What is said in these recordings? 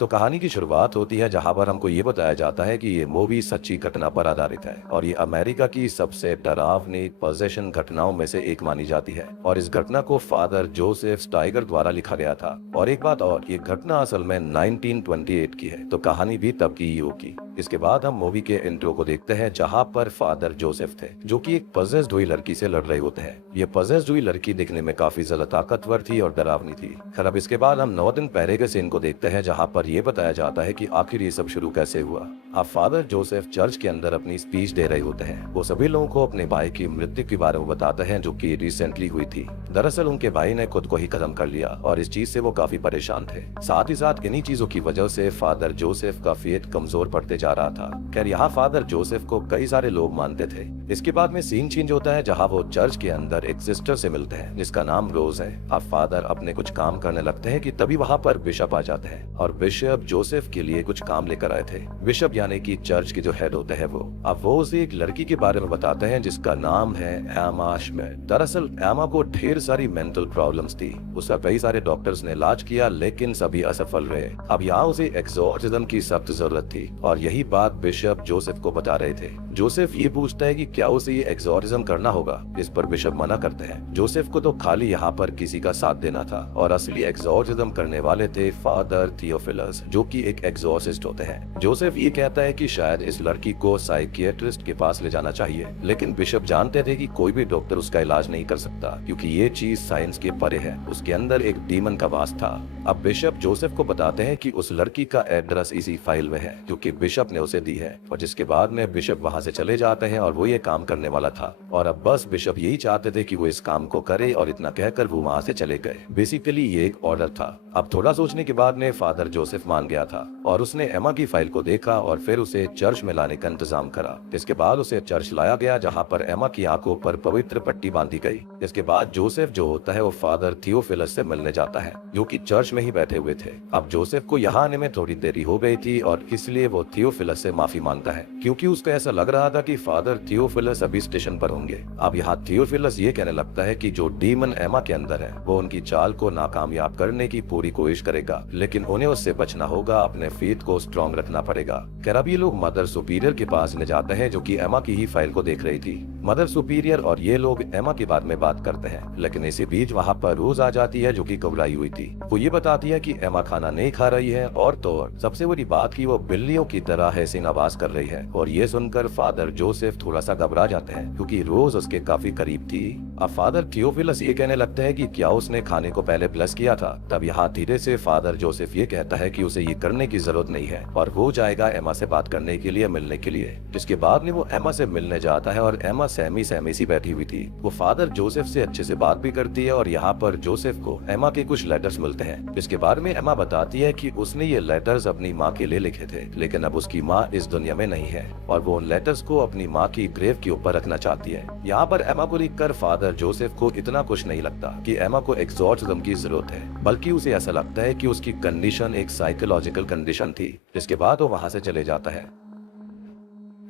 तो कहानी की शुरुआत होती है जहां पर हमको ये बताया जाता है कि ये मूवी सच्ची घटना पर आधारित है और ये अमेरिका की सबसे डरावनी पोजेशन घटनाओं में से एक मानी जाती है। और इस घटना को फादर जोसेफ स्टाइगर द्वारा लिखा गया था। और एक बात और, ये घटना असल में 1928 की है, तो कहानी भी तब की ही होगी। इसके बाद हम मूवी के इंट्रो को देखते हैं जहां पर फादर जोसेफ थे जो कि एक पजेस्ड हुई लड़की से लड़ रहे होते हैं। ये पजेस्ड हुई लड़की दिखने में काफी ज्यादा ताकतवर थी और डरावनी थी। खैर, अब इसके बाद हम 9 दिन पहले के सीन को देखते हैं जहां पर ये बताया जाता है कि आखिर ये सब शुरू कैसे हुआ। अब फादर जोसेफ चर्च के अंदर अपनी स्पीच दे रहे होते हैं। वो सभी लोगों को अपने भाई की मृत्यु के बारे में बताते हैं जो कि रिसेंटली हुई थी। दरअसल उनके भाई ने खुद को ही खत्म कर लिया और इस चीज से वो काफी परेशान थे। साथ ही साथ इन्हीं चीजों की वजह से फादर जोसेफ का फेथ कमजोर पड़ते जा रहा था। खैर, यहाँ फादर जोसेफ को कई सारे लोग मानते थे। इसके बाद में सीन चेंज होता है जहाँ वो चर्च के अंदर एक सिस्टर से मिलते हैं जिसका नाम रोज है। अब फादर अपने कुछ काम करने लगते हैं कि तभी वहाँ पर बिशप आ जाते हैं और बिशप जोसेफ के लिए कुछ काम लेकर आए थे। बिशप यानी कि चर्च के जो हेड होते हैं वो। अब वो उसे एक लड़की के बारे में बताते हैं जिसका नाम है एमा श्मिट। दरअसल एमा को ढेर सारी मेंटल प्रॉब्लम्स थी। उसका कई सारे डॉक्टर्स ने इलाज किया लेकिन सभी असफल रहे। अब यहाँ उसे एक्सोर्सिज्म की सख्त जरूरत थी और यही बात बिशप जोसेफ को बता रहे थे। जोसेफ ये पूछता है कि क्या उसे ये एक्सोर्सिज्म करना होगा, इस पर बिशप मना करते हैं। जोसेफ को तो खाली यहाँ पर किसी का साथ देना था और असली एक्सोर्सिज्म करने वाले थे फादर थियोफिलस जो कि एक एक्सोर्सिस्ट होते हैं। जोसेफ ये कहता है कि शायद इस लड़की को साइकियाट्रिस्ट के पास ले जाना चाहिए, लेकिन बिशप जानते थे कि कोई भी डॉक्टर उसका इलाज नहीं कर सकता क्योंकि ये चीज साइंस के परे है। उसके अंदर एक डीमन का वास था। अब बिशप जोसेफ को बताते हैं कि उस लड़की का एड्रेस इसी फाइल में है जो कि बिशप ने उसे दी है। और जिसके बाद में बिशप वहाँ से चले जाते हैं और वो ये काम करने वाला था और अब बस बिशप यही चाहते थे कि वो इस काम को करे और इतना कहकर वो वहाँ से चले गए। बेसिकली ये एक ऑर्डर था। अब थोड़ा सोचने के बाद में फादर जोसेफ मान गया था और उसने एमा की फाइल को देखा और फिर उसे चर्च में लाने का इंतजाम करा। इसके बाद उसे चर्च लाया गया जहाँ पर एमा की आंखों पर पवित्र पट्टी बांधी गई। इसके बाद जोसेफ जो होता है वो फादर थियोफिलस से मिलने जाता है जो कि चर्च में ही बैठे हुए थे। अब जोसेफ को यहाँ आने में थोड़ी देरी हो गई थी और इसलिए वो थियोफिलस से माफी मांगता है क्योंकि उसको ऐसा लग रहा था कि फादर थियोफिलस अभी स्टेशन पर होंगे। अब यहाँ थियोफिलस ये कहने लगता है कि जो डीमन एमा के अंदर है वो उनकी चाल को नाकामयाब करने की पूरी कोशिश करेगा, लेकिन उन्हें उससे बचना होगा, अपने फेथ को स्ट्रॉन्ग रखना पड़ेगा। खैर, अब ये लोग मदर सुपीरियर के पास ले जाते हैं जो कि एमा की ही फाइल को देख रही थी। मदर सुपीरियर और ये लोग एमा के बारे में बात करते हैं, लेकिन इसी बीच वहाँ पर रोज आ जाती है जो कि घबराई हुई थी। वो ये बताती है कि एमा खाना नहीं खा रही है और तो और सबसे बड़ी बात की वो बिल्लियों की तरह हसीन आवाज कर रही है। और ये सुनकर फादर जोसेफ थोड़ा सा घबरा जाते हैं क्योंकि रोज उसके काफी करीब थी। अब फादर थियोफिलस ये कहने लगते हैं कि क्या उसने खाने को पहले ब्लेस किया था। तब यहाँ धीरे से फादर जोसेफ ये कहता है कि उसे ये करने की जरूरत नहीं है और वो जाएगा एमा से बात करने के लिए, मिलने के लिए। जिसके बाद में वो एमा से मिलने जाता है और एमा सहमी सहमी सी बैठी हुई थी। वो फादर जोसेफ से अच्छे से बात भी करती है और यहाँ पर जोसेफ को एमा के कुछ लेटर्स मिलते हैं जिसके बारे में एमा बताती है कि उसने ये लेटर्स अपनी माँ के लिए लिखे थे, लेकिन अब उसकी माँ इस दुनिया में नहीं है और वो उन लेटर्स को अपनी माँ की ग्रेव के ऊपर रखना चाहती है। यहाँ पर एमा को लिखकर फादर जोसेफ को इतना कुछ नहीं लगता कि एमा को एक्सोर्सिज्म की जरूरत है, बल्कि उसे ऐसा लगता है कि उसकी कंडीशन एक साइकोलॉजिकल कंडीशन थी। जिसके बाद वो वहाँ से चले जाता है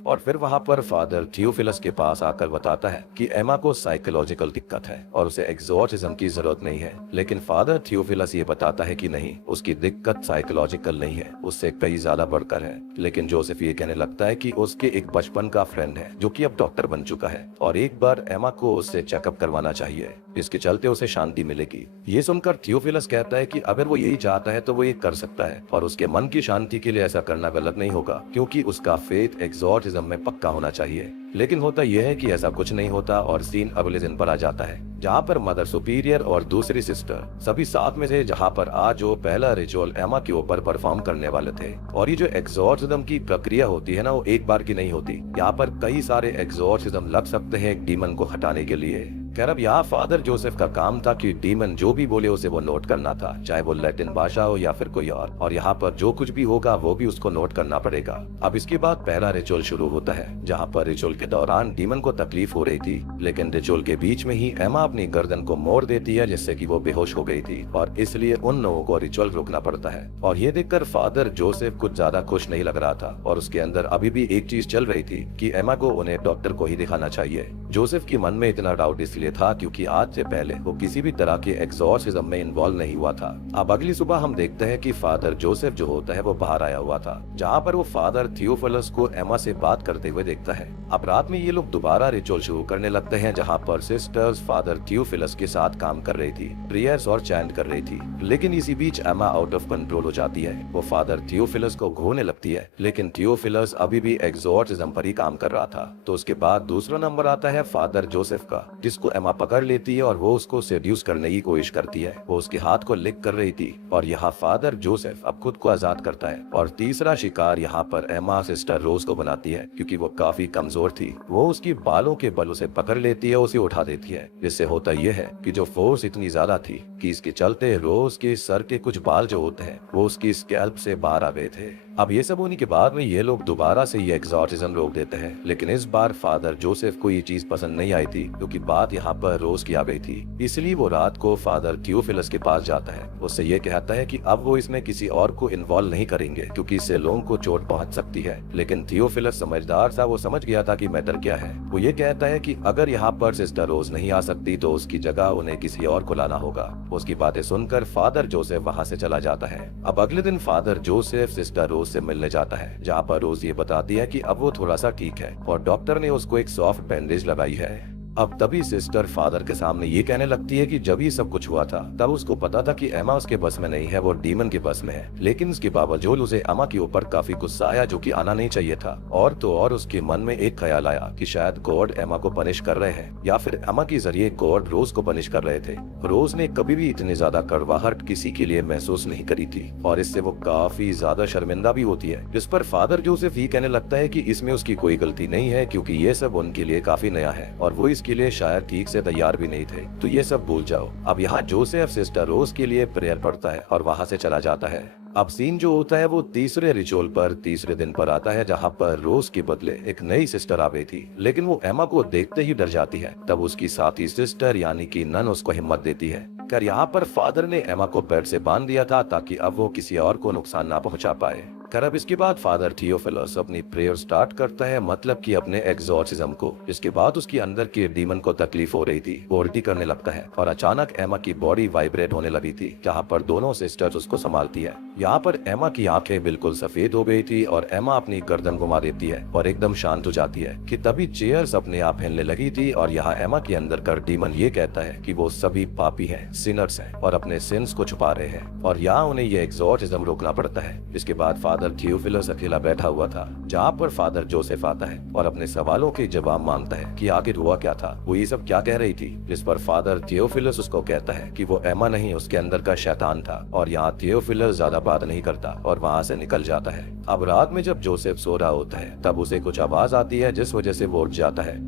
और फिर वहाँ पर फादर थियोफिलस के पास आकर बताता है कि एमा को साइकोलॉजिकल दिक्कत है और उसे एक्सोर्सिज्म की जरूरत नहीं है। लेकिन फादर थियोफिलस ये बताता है कि नहीं, उसकी दिक्कत साइकोलॉजिकल नहीं है, उससे कई ज्यादा बढ़कर है। लेकिन जोसेफ ये कहने लगता है कि उसके एक बचपन का फ्रेंड है जो कि अब डॉक्टर बन चुका है और एक बार एमा को उससे चेकअप करवाना चाहिए, इसके चलते उसे शांति मिलेगी। ये सुनकर थियोफिलस कहता है कि अगर वो यही चाहता है तो वो ये कर सकता है और उसके मन की शांति के लिए ऐसा करना गलत नहीं होगा क्योंकि उसका फेथ एक्सोर्सिज्म में पक्का होना चाहिए। लेकिन होता यह है कि ऐसा कुछ नहीं होता और सीन अगले दिन पर आ जाता है जहाँ पर मदर सुपीरियर और दूसरी सिस्टर सभी साथ में थे, जहाँ पर आज जो पहला रिचुअल एमा के ऊपर परफॉर्म करने वाले थे। और ये जो एक्सोर्सिज्म की प्रक्रिया होती है ना, वो एक बार की नहीं होती। यहाँ पर कई सारे एक्सोर्सिज्म लग सकते हैं एक डीमन को हटाने के लिए। खैर, अब यहाँ फादर जोसेफ का काम था कि डीमन जो भी बोले उसे वो नोट करना था, चाहे वो लैटिन भाषा हो या फिर कोई और यहाँ पर जो कुछ भी होगा वो भी उसको नोट करना पड़ेगा। अब इसके बाद पहला रिचुअल शुरू होता है जहाँ पर रिचुअल के दौरान डीमन को तकलीफ हो रही थी, लेकिन रिचुअल के बीच में ही एमा अपनी गर्दन को मोड़ देती है जिससे कि वो बेहोश हो गई थी और इसलिए उन लोगों को रिचुअल रोकना पड़ता है। और ये देखकर फादर जोसेफ कुछ ज्यादा खुश नहीं लग रहा था और उसके अंदर अभी भी एक चीज चल रही थी कि एमा को उन्हें डॉक्टर को ही दिखाना चाहिए। जोसेफ के मन में इतना डाउट इसलिए था क्योंकि आज से पहले वो किसी भी तरह के एग्जॉर्सिज्म में इन्वॉल्व नहीं हुआ था। अब अगली सुबह हम देखते हैं कि फादर जोसेफ जो होता है वो बाहर आया हुआ था, जहाँ पर वो फादर थियोफिलस को एमा से बात करते हुए देखता है। अब रात में ये लोग दोबारा रिचुअल शुरू करने लगते हैं, जहाँ पर सिस्टर्स फादर थियोफिलस के साथ काम कर रही थी, प्रेयर्स और चैंट कर रही थी। लेकिन इसी बीच एमा आउट ऑफ कंट्रोल हो जाती है। वो फादर थियोफिलस को घूरने लगती है, लेकिन थियोफिलस अभी भी एग्जॉर्सिज्म पर ही काम कर रहा था। तो उसके बाद दूसरा नंबर आता है फादर जोसेफ का, जिसको एमा पकड़ लेती है और वो उसको सेड्यूस करने की कोशिश करती है। वो उसके हाथ को लिक कर रही थी और यहाँ फादर जोसेफ अब खुद को आजाद करता है। और तीसरा शिकार यहाँ पर एमा सिस्टर रोज को बनाती है, क्योंकि वो काफी कमजोर थी। वो उसकी बालों के बल उसे पकड़ लेती है, उसे उठा देती है। जिससे होता यह है कि जो फोर्स इतनी ज्यादा थी कि इसके चलते रोज के सर के कुछ बाल जो होते हैं वो उसकी स्कैल्प से बाहर आ गए थे। अब ये सब होने के बाद में ये लोग दोबारा से ये एग्जॉर्सिज्म रोक देते हैं, लेकिन इस बार फादर जोसेफ को ये चीज पसंद नहीं आई थी, क्योंकि बात यहाँ पर रोज की आ गई थी। इसलिए वो रात को फादर थियोफिलस के पास जाता है। उससे ये कहता है कि अब वो इसमें किसी और को इन्वॉल्व नहीं करेंगे, क्योंकि इससे लोगों को चोट पहुंच सकती है। लेकिन थियोफिलस समझदार था, वो समझ गया था कि मैटर क्या है। वो ये कहता है कि अगर यहाँ पर सिस्टर रोज नहीं आ सकती तो उसकी जगह उन्हें किसी और को लाना होगा। उसकी बातें सुनकर फादर जोसेफ वहाँ से चला जाता है। अब अगले दिन फादर जोसेफ सिस्टर रोज से मिलने जाता है, जहाँ पर रोज ये बताती है कि अब वो थोड़ा सा ठीक है और डॉक्टर ने उसको एक सॉफ्ट बैंडेज लगाई है। अब तभी सिस्टर फादर के सामने ये कहने लगती है कि जब ये सब कुछ हुआ था तब उसको पता था कि एमा उसके बस में नहीं है, वो डीमन के बस में है। लेकिन उसके बावजूद उसे एमा के ऊपर काफी गुस्सा आया, जो कि आना नहीं चाहिए था। और तो और उसके मन में एक ख्याल आया कि शायद गॉड एमा को पनिश कर रहे हैं, या फिर एमा के जरिए गॉड रोज को पनिश कर रहे थे। रोज ने कभी भी इतनी ज्यादा कड़वाहट किसी के लिए महसूस नहीं करी थी, और इससे वो काफी ज्यादा शर्मिंदा भी होती है। जिस पर फादर जोसेफ ये कहने लगता है कि इसमें उसकी कोई गलती नहीं है, क्योंकि ये सब उनके लिए काफी नया है और वो इसके लिए शायद ठीक से तैयार भी नहीं थे, तो ये सब भूल जाओ। अब यहाँ जोसेफ सिस्टर रोज के लिए प्रेयर पढ़ता है और वहाँ से चला जाता है। अब सीन जो होता है वो तीसरे रिचुअल पर तीसरे दिन पर आता है, जहाँ पर रोज के बदले एक नई सिस्टर आ गई थी। लेकिन वो एमा को देखते ही डर जाती है। तब उसकी साथी सिस्टर यानी कि नन उसको हिम्मत देती है। कर यहाँ पर फादर ने एमा को बेड से बांध दिया था ताकि अब वो किसी और को नुकसान ना पहुँचा पाए। कर अब इसके बाद फादर थियोफिलस अपनी प्रेयर स्टार्ट करता है, मतलब कि अपने एग्जॉर्सिज्म को। जिसके बाद उसके अंदर के डीमन को तकलीफ हो रही थी, वो उल्टी करने लगता है और अचानक एमा की बॉडी वाइब्रेट होने लगी थी, जहाँ पर दोनों सिस्टर्स उसको संभालती है। यहाँ पर एमा की आंखें बिल्कुल सफेद हो गई थी और एमा अपनी गर्दन घुमा देती है और एकदम शांत हो जाती है कि तभी चेयर्स अपने आप हिलने लगी थी। और यहाँ एमा के अंदर का डीमन ये कहता है कि वो सभी पापी हैं, सिनर्स हैं और अपने सिंस को छुपा रहे हैं, और यहाँ उन्हें ये एग्जॉर्सिज्म रोकना पड़ता है। इसके बाद फादर थियोफिलस अकेला बैठा हुआ था, जहाँ पर फादर जोसेफ आता है और अपने सवालों के जवाब मांगता है कि आखिर हुआ क्या था, वो ये सब क्या कह रही थी। जिस पर फादर थियोफिलस उसको कहता है कि वो एमा नहीं, उसके अंदर का शैतान था। और यहाँ थियोफिलस ज्यादा बात नहीं करता और वहाँ से निकल जाता है। अब रात में जब जोसेफ सो रहा होता है तब उसे कुछ आवाज आती है, जिस वजह से वो उठ जाता है।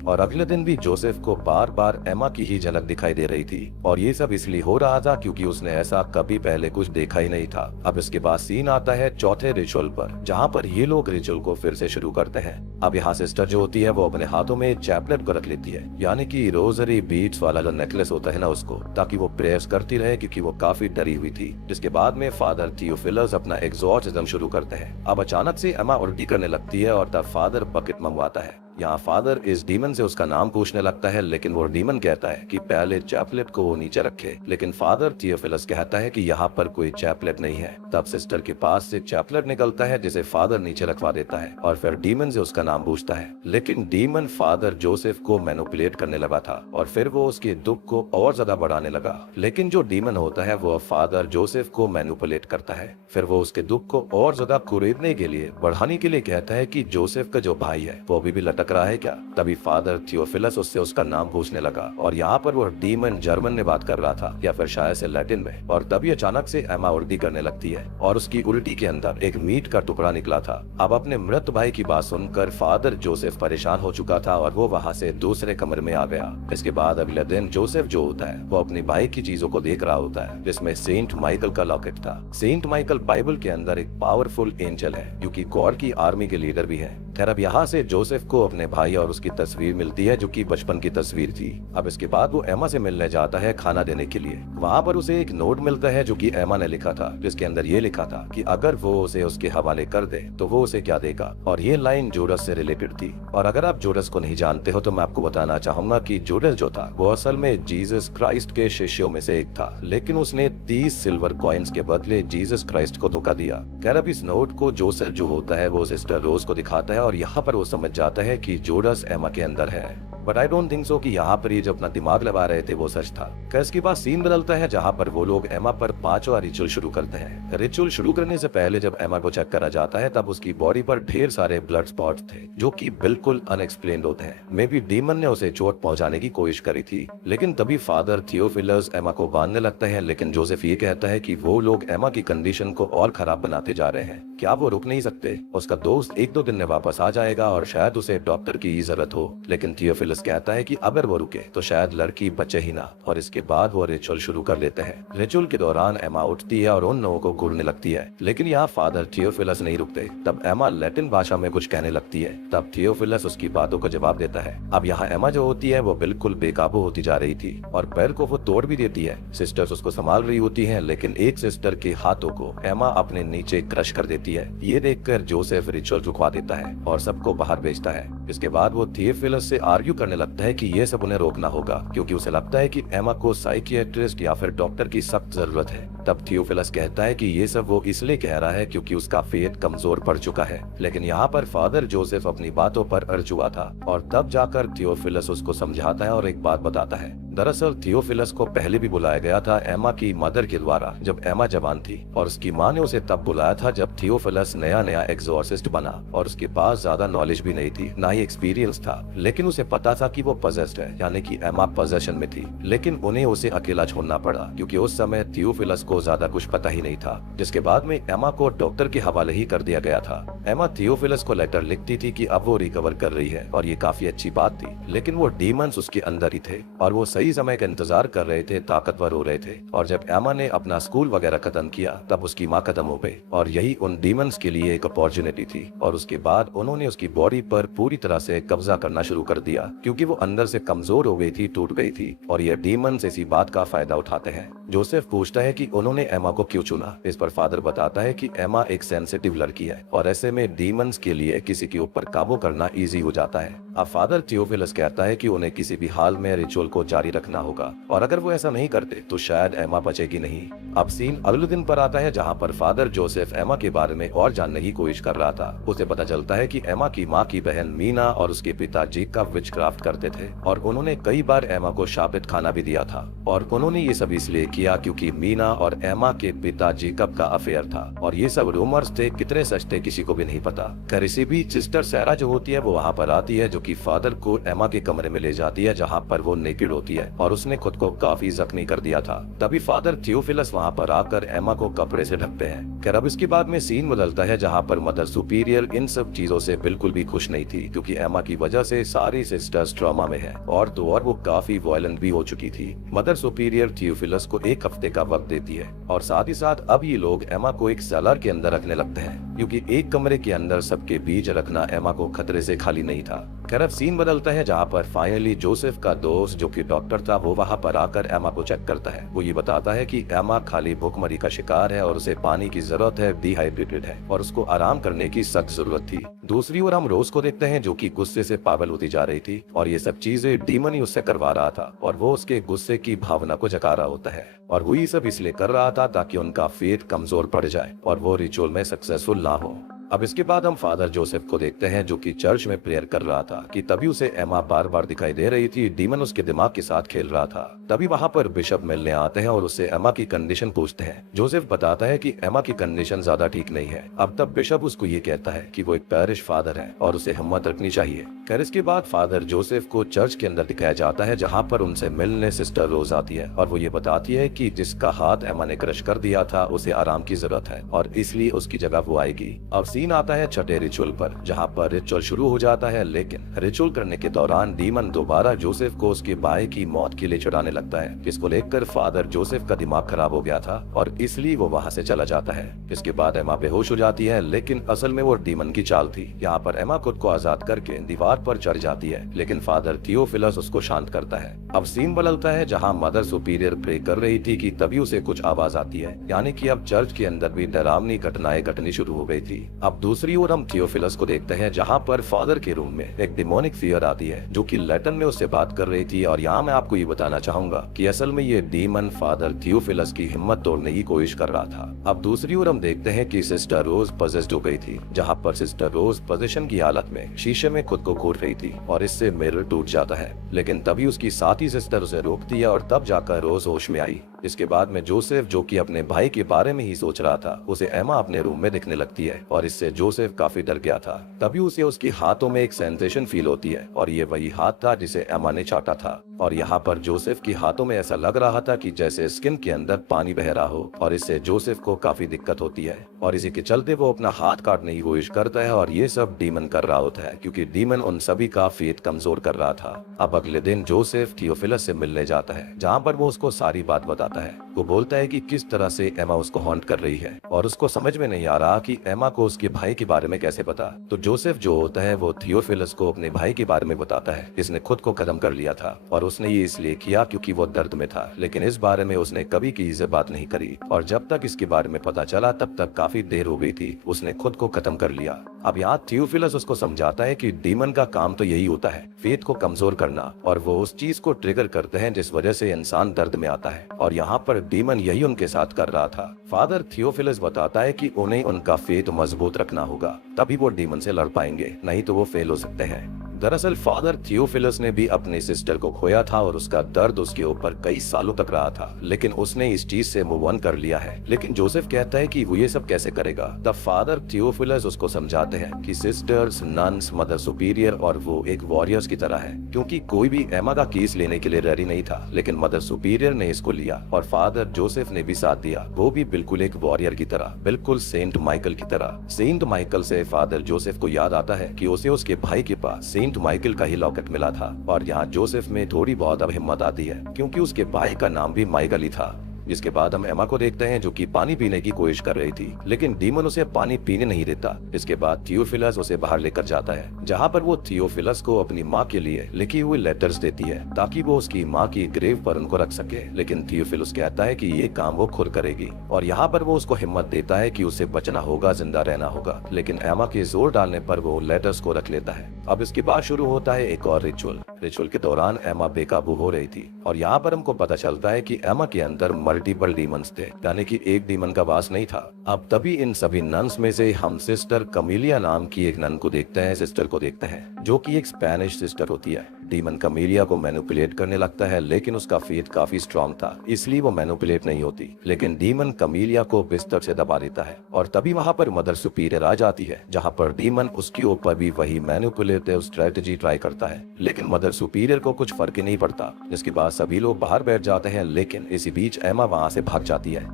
और अगले दिन भी जोसेफ को बार बार एमा की ही झलक दिखाई दे रही थी, और ये सब इसलिए हो रहा था क्योंकि उसने ऐसा कभी पहले कुछ देखा ही नहीं था। अब इसके बाद सीन आता है चौथे रिचुअल पर, जहाँ पर ये लोग रिचुअल को फिर से शुरू करते हैं। अब यहाँ सिस्टर जो होती है वो अपने हाथों में चैपलेट को रख लेती है, यानी कि रोजरी बीड्स वाला जो नेकलेस होता है ना उसको, ताकि वो प्रेयर्स करती रहे, क्योंकि वो काफी डरी हुई थी। जिसके बाद में फादर थियोफिलस अपना एग्जॉर्सिज्म शुरू करते हैं। अब अचानक से एमा उल्टी करने लगती है और तब फादर बकेट मंगवाता है। यहाँ फादर इस डीमन से उसका नाम पूछने लगता है, लेकिन वो डीमन कहता है कि पहले चैपलेट को वो नीचे रखे। लेकिन फादर थियोफिलस कहता है कि यहाँ पर कोई चैपलेट नहीं है। तब सिस्टर के पास से चैपलेट निकलता है, जिसे फादर नीचे रखवा देता है और फिर डीमन से उसका नाम पूछता है। लेकिन डीमन फादर जोसेफ को मैनिपुलेट करने लगा था और फिर वो उसके दुख को और ज्यादा बढ़ाने लगा। लेकिन जो डीमन होता है वो फादर जोसेफ को मैनिपुलेट करता है, फिर वो उसके दुख को और ज्यादा कुरेदने के लिए, बढ़ाने के लिए कहता है कि जोसेफ का जो भाई है वो अभी भी लटक रहा है क्या। तभी फादर थियोफिलस उससे उसका नाम पूछने लगा और यहाँ पर वो डीमन जर्मन में बात कर रहा था, या फिर शायद से लैटिन में। और तभी अचानक से एमा उल्टी करने लगती है और उसकी उल्टी के अंदर एक मीट का टुकड़ा निकला था। अब अपने मृत भाई की बात सुनकर फादर जोसेफ परेशान हो चुका था और वो वहाँ से दूसरे कमरे में आ गया। इसके बाद अगले दिन जोसेफ जो होता है वो अपने भाई की चीजों को देख रहा होता है, जिसमें सेंट माइकल का लॉकेट था। सेंट माइकल बाइबल के अंदर एक पावरफुल एंजल है, जो कि गॉड की आर्मी के लीडर भी है। खैर अब यहाँ से जोसेफ को अपने भाई और उसकी तस्वीर मिलती है जो कि बचपन की तस्वीर थी। अब इसके बाद वो एमा से मिलने जाता है खाना देने के लिए। वहाँ पर उसे एक नोट मिलता है जो कि एमा ने लिखा था, जिसके अंदर ये लिखा था कि अगर वो उसे उसके हवाले कर दे तो वो उसे क्या देगा। और ये लाइन जूडस से रिलेटेड थी। और अगर आप जूडस को नहीं जानते हो तो मैं आपको बताना चाहूंगा कि जूडस जो था वो असल में जीसस क्राइस्ट के शिष्यों में से एक था, लेकिन उसने 30 सिल्वर कॉइन्स के बदले जीसस क्राइस्ट को धोखा दिया। खैर अब इस नोट को जोसेफ जो होता है वो सिस्टर रोज को दिखाता है और यहाँ पर वो समझ जाता है कि जूडस एमा के अंदर है। But I don't think so कि यहाँ पर ये जो अपना दिमाग लगा रहे थे वो सच था। खैर इसके बाद सीन बदलता है जहाँ पर वो लोग एमा पर 5वां रिचुअल शुरू करते हैं। रिचुअल शुरू करने से पहले जब एमा को चेक करा जाता है तब उसकी बॉडी पर ढेर सारे ब्लड स्पॉट्स थे जो कि बिल्कुल अनएक्सप्लेन्ड होते हैं। मे बी डीमन ने उसे चोट पहुंचाने की कोशिश करी थी। लेकिन तभी फादर थियोफिलस एमा को बांधने लगता है, लेकिन जोसेफ ये कहता है कि वो लोग एमा की कंडीशन को और खराब बनाते जा रहे हैं। क्या वो रुक नहीं सकते? उसका दोस्त 1-2 दिन में वापस आ जाएगा और शायद उसे डॉक्टर की जरूरत हो। लेकिन थियोफिलस कहता है कि अगर वो रुके तो शायद लड़की बचे ही ना। और इसके बाद वो रिचुअल शुरू कर लेते हैं। रिचुअल के दौरान एमा उठती है और उन लोगों को घूरने लगती है, लेकिन यहाँ फादर थियोफिलस नहीं रुकते। तब एमा लैटिन भाषा में कुछ कहने लगती है। तब थियोफिलस उसकी बातों का जवाब देता है। अब यहाँ एमा जो होती है वो बिल्कुल बेकाबू होती जा रही थी और पैर को वो तोड़ भी देती है। सिस्टर्स उसको संभाल रही होती है, लेकिन एक सिस्टर के हाथों को एमा अपने नीचे क्रश कर देती है। ये देखकर जोसेफ रिचुअल रुकवा देता है और सबको बाहर भेजता है। इसके बाद वो थियोफिलस से आर्ग्यू करने लगता है कि ये सब उन्हें रोकना होगा, क्योंकि उसे लगता है कि एमा को साइकियाट्रिस्ट या फिर डॉक्टर की सख्त जरूरत है। तब थियोफिलस कहता है कि ये सब वो इसलिए कह रहा है क्योंकि उसका फेथ कमजोर पड़ चुका है। लेकिन यहाँ पर फादर जोसेफ अपनी बातों पर अड़ चुका था और तब जाकर थियोफिलस उसको समझाता है और एक बात बताता है। दरअसल थियोफिलस को पहले भी बुलाया गया था एमा की मदर के द्वारा जब एमा जवान थी, और उसकी माँ ने उसे तब बुलाया था जब थियोफिलस नया नया एक्सोर्सिस्ट बना और उसके पास ज्यादा नॉलेज भी नहीं थी, ना ही एक्सपीरियंस था। लेकिन उसे पता था कि वो पजेस्ड है, यानी कि एमा पोजेशन में थी। लेकिन उन्हें उसे अकेला छोड़ना पड़ा क्योंकि उस समय थियोफिलस को ज्यादा कुछ पता ही नहीं था। जिसके बाद में एमा को डॉक्टर के हवाले ही कर दिया गया था। एमा थियोफिलस को लेटर लिखती थी कि अब वो रिकवर कर रही है और ये काफी अच्छी बात थी, लेकिन वो डीमंस उसके अंदर ही थे और वो सही समय का इंतजार कर रहे थे, ताकतवर हो रहे थे। और जब एमा ने अपना स्कूल वगैरह खत्म किया तब उसकी माँ खत्म हो गई और यही उन डीमंस के लिए एक अपॉर्चुनिटी थी। और उसके बाद उन्होंने उसकी बॉडी पर पूरी तरह से कब्जा करना शुरू कर दिया क्योंकि वो अंदर से कमजोर हो गई थी, टूट गई थी। और ये डीमंस इसी बात का फायदा उठाते हैं। जोसेफ पूछता है कि उन्होंने एमा को क्यों चुना। इस पर फादर बताता है कि एमा एक सेंसिटिव लड़की है और ऐसे में डीमंस के लिए किसी के ऊपर काबू करना इजी हो जाता है। अब फादर थियोफिलस कहता है कि उन्हें किसी भी हाल में रिचुअल को जारी रखना होगा और अगर वो ऐसा नहीं करते तो शायद एमा बचेगी नहीं। अब सीन अगले दिन पर आता है जहाँ पर फादर जोसेफ एमा के बारे में और जानने की कोशिश कर रहा था। उसे पता चलता है कि एमा की माँ की बहन मीना और उसके पिता जेकब विचक्राफ्ट करते थे और उन्होंने कई बार एमा को शापित खाना भी दिया था। और उन्होंने ये सब इसलिए किया क्योंकि मीना और एमा के पिता जेकब का अफेयर था और ये सब रूमर्स थे, कितने सच थे किसी को भी नहीं पता। खैर इसी बीच सिस्टर सैरा जो होती है वो वहाँ पर आती है, जो कि फादर को एमा के कमरे में ले जाती है जहाँ पर वो नेकेड होती है और उसने खुद को काफी जख्मी कर दिया था। तभी फादर थियोफिलस वहाँ पर आकर एमा को कपड़े से ढकते हैं। खैर अब इसके बाद में सीन बदलता है जहाँ पर मदर सुपीरियर इन सब चीजों से बिल्कुल भी खुश नहीं थी क्योंकि एमा की वजह से सारी सिस्टर्स ट्रॉमा में है और तो और वो काफी वायलेंट भी हो चुकी थी। मदर सुपीरियर थियोफिलस को 1 हफ्ते का वक्त देती है और साथ ही साथ अब ये लोग एमा को एक सेलर के अंदर रखने लगते हैं क्योंकि एक कमरे के अंदर सबके बीच रखना एमा को खतरे से खाली नहीं था। खैर अब सीन बदलता है जहाँ पर फाइनली जोसेफ का दोस्त जो कि डॉक्टर था वो वहाँ पर आकर एमा को चेक करता है। वो ये बताता है कि एमा खाली भूखमरी का शिकार है और उसे पानी की जरूरत है, डिहाइड्रेटेड है और उसको आराम करने की सख्त जरूरत थी। दूसरी ओर हम रोज को देखते हैं जो कि गुस्से से पागल होती जा रही थी और ये सब चीजें डीमन ही उससे करवा रहा था और वो उसके गुस्से की भावना को जगा रहा होता है और वो ये सब इसलिए कर रहा था ताकि उनका फेथ कमजोर पड़ जाए और वो रिचुअल में सक्सेसफुल ना हो। अब इसके बाद हम फादर जोसेफ को देखते हैं जो कि चर्च में प्रेयर कर रहा था कि तभी उसे एमा बार बार दिखाई दे रही थी। डीमन उसके दिमाग के साथ खेल रहा था। तभी वहाँ पर बिशप मिलने आते हैं और उससे एमा की कंडीशन पूछते हैं। जोसेफ बताता है कि एमा की कंडीशन ज्यादा ठीक नहीं है। अब तब बिशप उसको ये कहता है कि वो एक पैरिश फादर है और उसे हिम्मत रखनी चाहिए। खैर इसके बाद फादर जोसेफ को चर्च के अंदर दिखाया जाता है जहाँ पर उनसे मिलने सिस्टर रोज आती है और वो ये बताती है कि जिसका हाथ एमा ने क्रश कर दिया था उसे आराम की जरूरत है और इसलिए उसकी जगह वो आएगी। अब सीन आता है छठे रिचुअल पर, जहाँ पर रिचुअल शुरू हो जाता है, लेकिन रिचुअल करने के दौरान डीमन दोबारा जोसेफ को उसके भाई की मौत के लिए चिढ़ाने लगता है। इसको लेकर फादर जोसेफ का दिमाग खराब हो गया था और इसलिए वो वहाँ से चला जाता है। इसके बाद एमा बेहोश हो जाती है, लेकिन असल में वो डीमन की चाल थी। यहाँ पर एमा खुद को आजाद करके दीवार पर चढ़ जाती है, लेकिन फादर थियोफिलस उसको शांत करता है। अब सीन बदलता है, जहाँ मदर सुपीरियर प्रे कर रही थी कि तभी उसे कुछ आवाज आती है, यानी कि अब चर्च के अंदर भी डरावनी घटनाएं घटनी शुरू हो गई थी। अब दूसरी ओर हम थियोफिलस को देखते हैं, जहाँ पर फादर के रूम में एक डिमोनिक फिगर आती है जो कि लैटिन में उससे बात कर रही थी। और यहाँ मैं आपको ये बताना चाहूंगा कि असल में ये डीमन फादर थियोफिलस की हिम्मत तोड़ने की कोशिश कर रहा था। अब दूसरी ओर हम देखते हैं कि सिस्टर रोज पजेस्ड हो गई थी, जहाँ पर सिस्टर रोज पोजीशन की हालत में शीशे में खुद को घूर रही थी और इससे मिरर टूट जाता है, लेकिन तभी उसकी साथी सिस्टर उसे रोकती है और तब जाकर रोज होश में आई। इसके बाद में जोसेफ, जो कि अपने भाई के बारे में ही सोच रहा था, उसे एमा अपने रूम में दिखने लगती है और इससे जोसेफ काफी डर गया था। तभी उसे उसके हाथों में एक सेंसेशन फील होती है और ये वही हाथ था जिसे एमा ने चाटा था। और यहाँ पर जोसेफ के हाथों में ऐसा लग रहा था कि जैसे स्किन के अंदर पानी बह रहा हो और इससे जोसेफ को काफी दिक्कत होती है और इसी के चलते वो अपना हाथ काटने की कोशिश करता है। और ये सब डीमन कर रहा होता है, क्योंकि डीमन उन सभी का फेथ कमजोर कर रहा था। अब अगले दिन जोसेफ थियोफिलस से मिलने जाता है, जहाँ पर वो उसको सारी बात बताता है। वो बोलता है कि किस तरह से एमा उसको हॉन्ट कर रही है और उसको समझ में नहीं आ रहा कि एमा को उसके भाई के बारे में कैसे पता। तो जोसेफ जो होता है वो थियोफिलस को अपने भाई के बारे में बताता है, जिसने खुद को खत्म कर लिया था और उसने ये इसलिए किया क्योंकि वो दर्द में था, लेकिन इस बारे में उसने कभी किसी से बात नहीं करी और जब तक इसके बारे में पता चला तब तक काफी देर हो गई थी, उसने खुद को खत्म कर लिया। अब यहाँ थियोफिलस उसको समझाता है कि डीमन का काम तो यही होता है, फेथ को कमजोर करना, और वो उस चीज को ट्रिगर करते हैं जिस वजह से इंसान दर्द में आता है और यहाँ पर डीमन यही उनके साथ कर रहा था। फादर थियोफिलस बताता है कि उन्हें उनका फेथ मजबूत रखना होगा, तभी वो डीमन से लड़ पाएंगे, नहीं तो वो फेल हो सकते हैं। दरअसल फादर थियोफिलस ने भी अपनी सिस्टर को खोया था और उसका दर्द उसके ऊपर कई सालों तक रहा था, लेकिन उसने इस चीज से मूव ऑन कर लिया है। लेकिन जोसेफ कहता है कि वो ये सब कैसे करेगा। तब फादर थियोफिलस उसको समझाते हैं कि सिस्टर्स, नन्स, मदर सुपीरियर और वो एक वॉरियर्स की तरह है, क्योंकि कोई भी एमा का केस लेने के लिए रेडी नहीं था, लेकिन मदर सुपीरियर ने इसको लिया और फादर जोसेफ ने भी साथ दिया, वो भी बिल्कुल एक वॉरियर की तरह, बिल्कुल सेंट माइकल की तरह। सेंट माइकल से फादर जोसेफ को याद आता है कि उसे उसके भाई के पास सेंट माइकल का ही लॉकेट मिला था और यहाँ जोसेफ में थोड़ी बहुत अब हिम्मत आती है, क्योंकि उसके भाई का नाम भी माइकल ही था। जिसके बाद हम एमा को देखते हैं, जो कि पानी पीने की कोशिश कर रही थी, लेकिन डीमन उसे पानी पीने नहीं देता। इसके बाद थियोफिलस उसे बाहर लेकर जाता है, जहाँ पर वो थियोफिलस को अपनी माँ के लिए लिखी हुई लेटर्स देती है ताकि वो उसकी माँ की ग्रेव पर उनको रख सके, लेकिन थियोफिलस कहता है कि ये काम वो खुद करेगी और यहाँ पर वो उसको हिम्मत देता है कि उसे बचना होगा, जिंदा रहना होगा, लेकिन एमा के जोर डालने पर वो लेटर्स को रख लेता है। अब इसके बाद शुरू होता है एक और रिचुअल के दौरान एमा बेकाबू हो रही थी और यहाँ पर हमको पता चलता है कि एमा के अंदर मल्टीपल डीमंस थे, यानी कि एक डीमन का वास नहीं था। अब तभी इन सभी नन्स में से हम सिस्टर कमीलिया नाम की एक नन को देखते हैं, सिस्टर को देखते हैं, जो कि एक स्पेनिश सिस्टर होती है। डीमन कमीलिया को मैनिपुलेट करने लगता है, लेकिन उसका फेथ काफी स्ट्रॉन्ग था, इसलिए वो मैनिपुलेट नहीं होती, लेकिन डीमन कमीलिया को बिस्तर से दबा देता है और तभी वहाँ पर मदर सुपीरियर आ जाती है, जहाँ पर डीमन उसके ऊपर भी वही मैनिपुलेटिव स्ट्रेटेजी ट्राई करता है, लेकिन मदर सुपीरियर को कुछ फर्क ही नहीं पड़ता। जिसके बाद सभी लोग बाहर बैठ जाते हैं, लेकिन इसी बीच एमा वहाँ से भाग जाती है।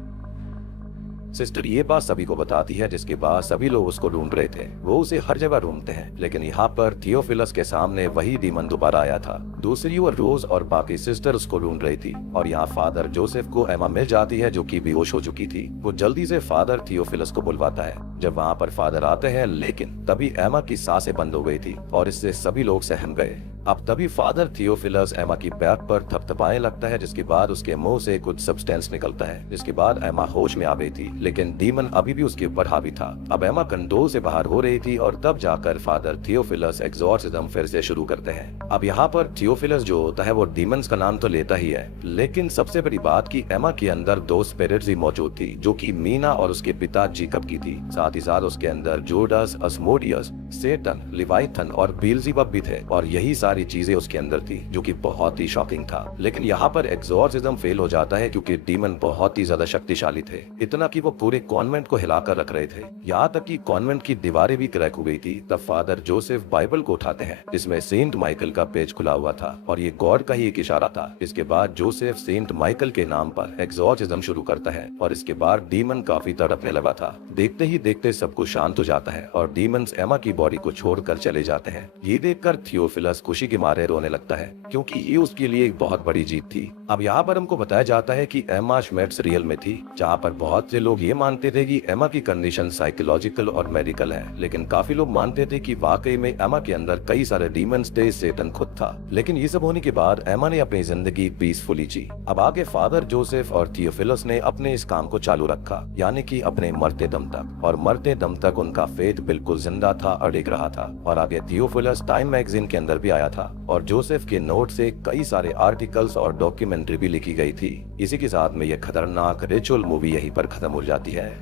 सिस्टर ये बात सभी को बताती है, जिसके बाद सभी लोग उसको ढूंढ रहे थे। वो उसे हर जगह ढूंढते हैं, लेकिन यहाँ पर थियोफिलस के सामने वही डीमन दोबारा आया था। दूसरी ओर रोज और बाकी सिस्टर उसको ढूंढ रही थी और यहाँ फादर जोसेफ को एमा मिल जाती है, जो कि बेहोश हो चुकी थी। वो जल्दी से फादर थियोफिलस को बुलवाता है। जब वहाँ पर फादर आते हैं, लेकिन तभी एमा की सांसें बंद हो गई थी और इससे सभी लोग सहम गए। अब तभी फादर थियोफिलस एमा की बैक पर थपथपाने लगता है, जिसके बाद उसके मुंह से कुछ सब्सटेंस निकलता है, जिसके बाद एमा होश में आ गई थी, लेकिन डीमन अभी भी उसके ऊपर हावी था। अब एमा कंट्रोल से बाहर हो रही थी और तब जाकर फादर थियोफिलस एग्जॉर्सिज्म फिर से शुरू करते हैं। अब यहाँ पर थियोफिलस जो होता है वो डीमंस का नाम तो लेता ही है, लेकिन सबसे बड़ी बात कि एमा के अंदर दो स्पिरिट्स ही मौजूद थी, जो कि मीना और उसके पिता जेकब की थी। साथ ही साथ उसके अंदर जोडस, अस्मोडियस, सेटन, लिवाइथन और बेल्ज़ेबुब भी थे और यही सारी सारी चीजें उसके अंदर थी जो कि बहुत ही शॉकिंग था। लेकिन यहाँ पर एग्जॉर्सिज्म फेल हो जाता है क्योंकि डीमन बहुत ही ज्यादा शक्तिशाली थे, इतना कि वो पूरे कॉन्वेंट को हिलाकर रख रहे थे। यहाँ तक कि कॉन्वेंट की दीवारें भी क्रैक हो गई थी। तब फादर जोसेफ बाइबल को उठाते हैं जिसमें सेंट माइकल का पेज खुला हुआ था और ये गॉड का ही एक इशारा था। इसके बाद जोसेफ सेंट माइकल के नाम पर एग्जॉर्सिज्म शुरू करता है और इसके बाद डीमन काफी तड़पने लगा था। देखते ही देखते सब कुछ शांत हो जाता है और डीमंस एमा की बॉडी को छोड़कर चले जाते हैं। ये देखकर थियोफिलस खुशी के मारे रोने लगता है क्योंकि ये उसके लिए एक बहुत बड़ी जीत थी। अब यहाँ पर हमको बताया जाता है कि एमा श्मेट्स रियल में थी, जहाँ पर बहुत से लोग ये मानते थे कि एमा की कंडीशन साइकोलॉजिकल और मेडिकल है, लेकिन काफी लोग मानते थे कि वाकई में एमा के अंदर कई सारे डीमंस थे, सेटन खुद था। लेकिन ये सब होने के बाद एमा ने अपनी जिंदगी पीसफुली जी। अब आगे फादर जोसेफ और थियोफिलस ने अपने इस काम को चालू रखा, यानी कि अपने मरते दम तक, और मरते दम तक उनका फेथ बिल्कुल जिंदा था, अड़िग रहा था। और आगे थियोफिलस टाइम मैगजीन के अंदर भी आया था और जोसेफ के नोट से कई सारे आर्टिकल्स और डॉक्यूमेंट्री भी लिखी गई थी। इसी के साथ में यह खतरनाक रिचुअल मूवी यहीं पर खत्म हो जाती है।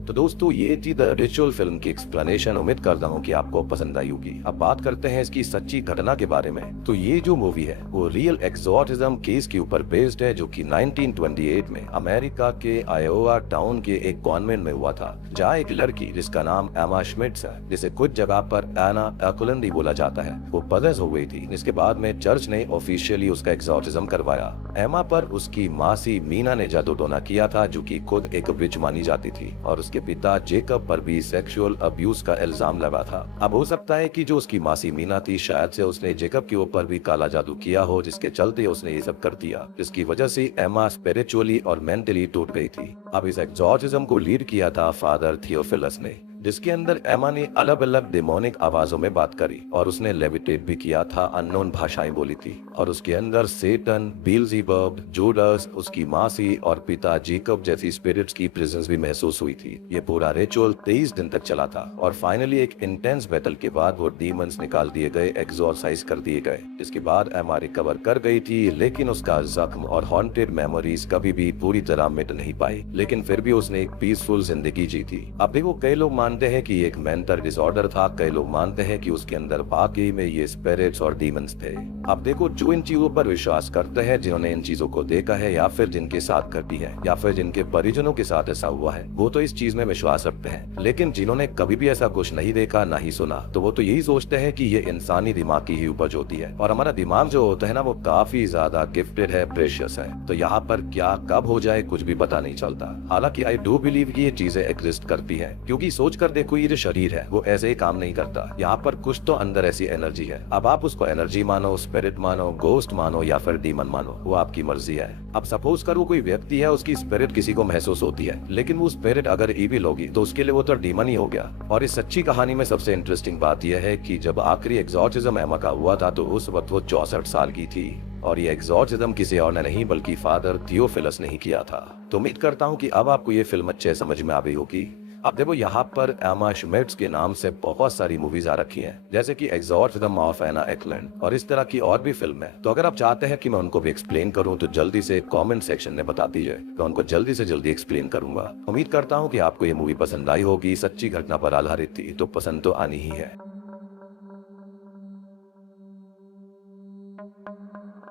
तो दोस्तों ये थी द रिचुअल फिल्म की एक्सप्लेनेशन। उम्मीद करता हूँ कि आपको पसंद आई होगी। अब बात करते हैं इसकी सच्ची घटना के बारे में। तो ये जो मूवी है वो रियल एक्सॉर्सिज्म केस के ऊपर बेस्ड है जो कि 1928 में अमेरिका के आयोवा टाउन के एक कॉन्वेंट में हुआ था, जहाँ एक लड़की जिसका नाम एमा श्मिट्स है, जिसे कुछ जगह पर एना एक्लंदी बोला जाता है, वो पजेस हो गई थी। इसके बाद में चर्च ने ऑफिशियली उसका एक्सॉर्सिज्म करवाया। एमा पर उसकी मासी मीना ने जादू टोना किया था जो कि खुद एक विच मानी जाती थी, और उसके पिता जेकब पर भी सेक्सुअल अब्यूज का इल्जाम लगा था। अब हो सकता है कि जो उसकी मासी मीना थी शायद से उसने जेकब के ऊपर भी काला जादू किया हो, जिसके चलते उसने ये सब कर दिया, जिसकी वजह से एमा स्पिरिचुअली और मेंटली टूट गई थी। अब इस एक्सॉर्सिज्म को लीड किया था फादर थियोफिलस ने, जिसके अंदर एमा ने अलग अलग डेमोनिक आवाजों में बात करी और उसने लेविटेट भी किया था, अननोन भाषाएं बोली थी, और उसके अंदर सेटन, बील्ज़ेबब, जूडस, उसकी मासी और पिता जेकब जैसी स्पिरिट्स की प्रेजेंस भी महसूस हुई थी। ये पूरा रिचुअल 23 दिन तक चला था और फाइनली एक इंटेंस बैटल के बाद वो डीमंस निकाल दिए गए, एक्सॉर्साइज कर दिए गए। इसके बाद एमा रिकवर कर गई थी, लेकिन उसका जख्म और हॉन्टेड मेमोरीज कभी भी पूरी तरह मिट नहीं पाई। लेकिन फिर भी उसने एक पीसफुल जिंदगी जी थी। अब देखो कई लोग मानते हैं कि एक मेंटल डिसऑर्डर था, कई लोग मानते हैं कि उसके अंदर वाकई में ये स्पिरिट्स और डीमंस थे। अब देखो जो इन चीजों पर विश्वास करते हैं, जिन्होंने इन चीजों को देखा है या फिर जिनके साथ घटी है या फिर जिनके परिजनों के साथ ऐसा हुआ है, वो तो इस चीज में विश्वास रखते हैं। लेकिन जिन्होंने कभी भी ऐसा कुछ नहीं देखा, ना ही सुना, तो वो तो यही सोचते हैं कि ये इंसानी दिमाग की ही उपज होती है, और हमारा दिमाग जो होता है ना वो काफी ज्यादा गिफ्टेड है, प्रेशियस है। तो यहाँ पर क्या कब हो जाए कुछ भी पता नहीं चलता। हालांकि आई डू बिलीव कि ये चीजें एग्जिस्ट करती है, क्योंकि सोच कर देखो ये जो शरीर है वो ऐसे ही काम नहीं करता। यहाँ पर कुछ तो अंदर ऐसी एनर्जी है। अब आप उसको एनर्जी मानो, स्पिरिट मानो, गोस्ट मानो या फिर डीमन मानो, वो आपकी मर्जी है। अब सपोज करो कोई व्यक्ति है, उसकी स्पिरिट किसी को महसूस होती है, लेकिन वो स्पिरिट अगर इविल होगी तो उसके लिए वो तो डीमन ही हो गया। और इस सच्ची कहानी में सबसे इंटरेस्टिंग बात यह है कि जब आखिरी एक्सॉर्सिज्म एमा का हुआ था तो उस वक्त वो 64 साल की थी, और ये एक्सॉर्सिज्म किसी और ने नहीं बल्कि फादर थियोफिलस ने ही किया था। तो उम्मीद करता हूँ कि अब आपको ये फिल्म अच्छे समझ में आ गई होगी। अब देखो यहाँ पर एमा श्मिट्स के नाम से बहुत सारी मूवीज आ रखी हैं, जैसे कि एक्सॉर्सिज्म ऑफ एना एक्लैंड, और इस तरह की और भी फिल्म है। तो अगर आप चाहते हैं कि मैं उनको भी एक्सप्लेन करूं तो जल्दी से कमेंट सेक्शन में बता दीजिए, मैं उनको जल्दी से जल्दी एक्सप्लेन करूंगा। उम्मीद करता हूं कि आपको ये मूवी पसंद आई होगी। सच्ची घटना पर आधारित थी तो पसंद तो आनी ही है।